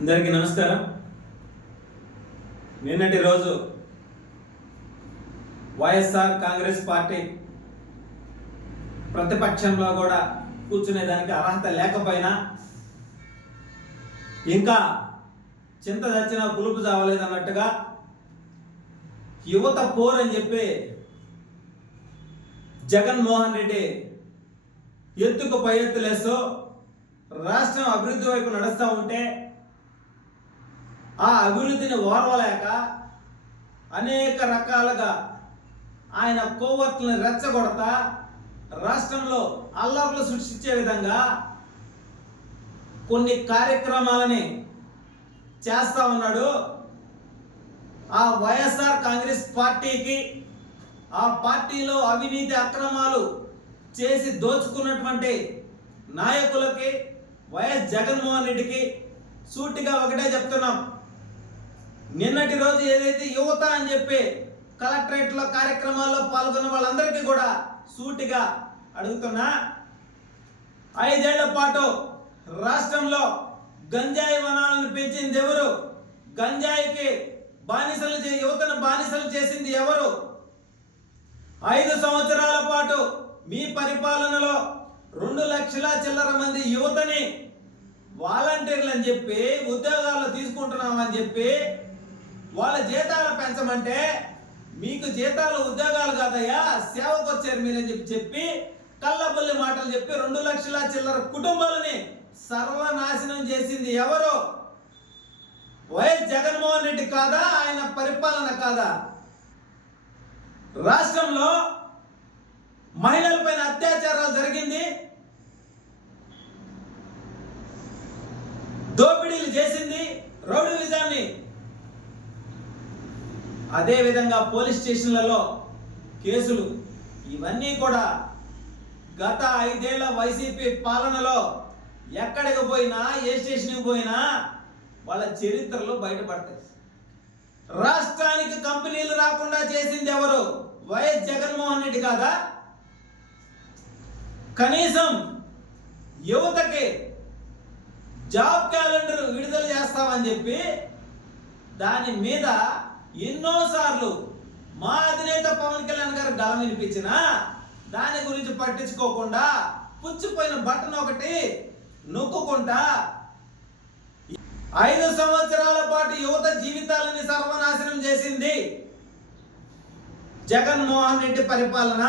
అందరికీ నమస్కారం. నిన్నటి రోజు వైఎస్ఆర్ కాంగ్రెస్ పార్టీ ప్రతిపక్షంలో కూడా కూర్చునేదానికి అర్హత లేకపోయినా, ఇంకా చింత చచ్చినా పులుపు చావలేదన్నట్టుగా యువత పోర్ అని చెప్పి జగన్మోహన్ రెడ్డి ఎత్తుకు పై ఎత్తులేస్తూ రాష్ట్రం అభివృద్ధి వైపు నడుస్తూ ఉంటే ఆ అభివృద్ధిని ఓర్వలేక అనేక రకాలుగా ఆయన కొవ్వొత్తులను రెచ్చగొడతా రాష్ట్రంలో అల్లర్లు సృష్టించే విధంగా కొన్ని కార్యక్రమాలని చేస్తా ఉన్నాడు. ఆ వైఎస్ఆర్ కాంగ్రెస్ పార్టీకి, ఆ పార్టీలో అవినీతి అక్రమాలు చేసి దోచుకున్నటువంటి నాయకులకి, వైఎస్ జగన్మోహన్ రెడ్డికి సూటిగా ఒకటే చెప్తున్నాం. నిన్నటి రోజు ఏదైతే యువత అని చెప్పి కలెక్టరేట్లో కార్యక్రమాల్లో పాల్గొన్న వాళ్ళందరికీ కూడా సూటిగా అడుగుతున్నా, 5 ఏళ్ల పాటు రాష్ట్రంలో గంజాయి వనాలను పెంచింది ఎవరు? గంజాయికి యువతను బానిసలు చేసింది ఎవరు? 5 సంవత్సరాల పాటు మీ పరిపాలనలో 2 లక్షల చిల్లర మంది యువతని వాలంటీర్లు అని చెప్పి ఉద్యోగాలు తీసుకుంటున్నామని చెప్పి వాళ్ళ జీతాలు పెంచమంటే, మీకు జీతాలు ఉద్యోగాలు కాదయ్యా సేవకు వచ్చారు మీరని చెప్పి కళ్ళబొల్లి మాటలు చెప్పి 2 లక్షల చిల్లర కుటుంబాలని సర్వనాశనం చేసింది ఎవరు? వైఎస్ జగన్మోహన్ రెడ్డి కాదా? ఆయన పరిపాలన కాదా? రాష్ట్రంలో మహిళలపైన అత్యాచారాలు జరిగింది, దోపిడీలు చేసింది, రౌడీయిజాన్ని, అదేవిధంగా పోలీస్ స్టేషన్లలో కేసులు, ఇవన్నీ కూడా గత 5 ఏళ్ల వైసీపీ పాలనలో ఎక్కడికి పోయినా, ఏ స్టేషన్కి పోయినా వాళ్ళ చరిత్రలో బయటపడతాయి. రాష్ట్రానికి కంపెనీలు రాకుండా చేసింది ఎవరు? వైఎస్ జగన్మోహన్ రెడ్డి కాదా? కనీసం యువతకి జాబ్ క్యాలెండర్ విడుదల చేస్తామని చెప్పి దాని మీద ఎన్నోసార్లు మా అధినేత పవన్ కళ్యాణ్ గారు గలం వినిపించినా దాని గురించి పట్టించుకోకుండా పుచ్చిపోయిన బటన్ ఒకటి నొక్కుంటా 5 సంవత్సరాల పాటు యువత జీవితాలని సర్వనాశనం చేసింది జగన్మోహన్ రెడ్డి పరిపాలన.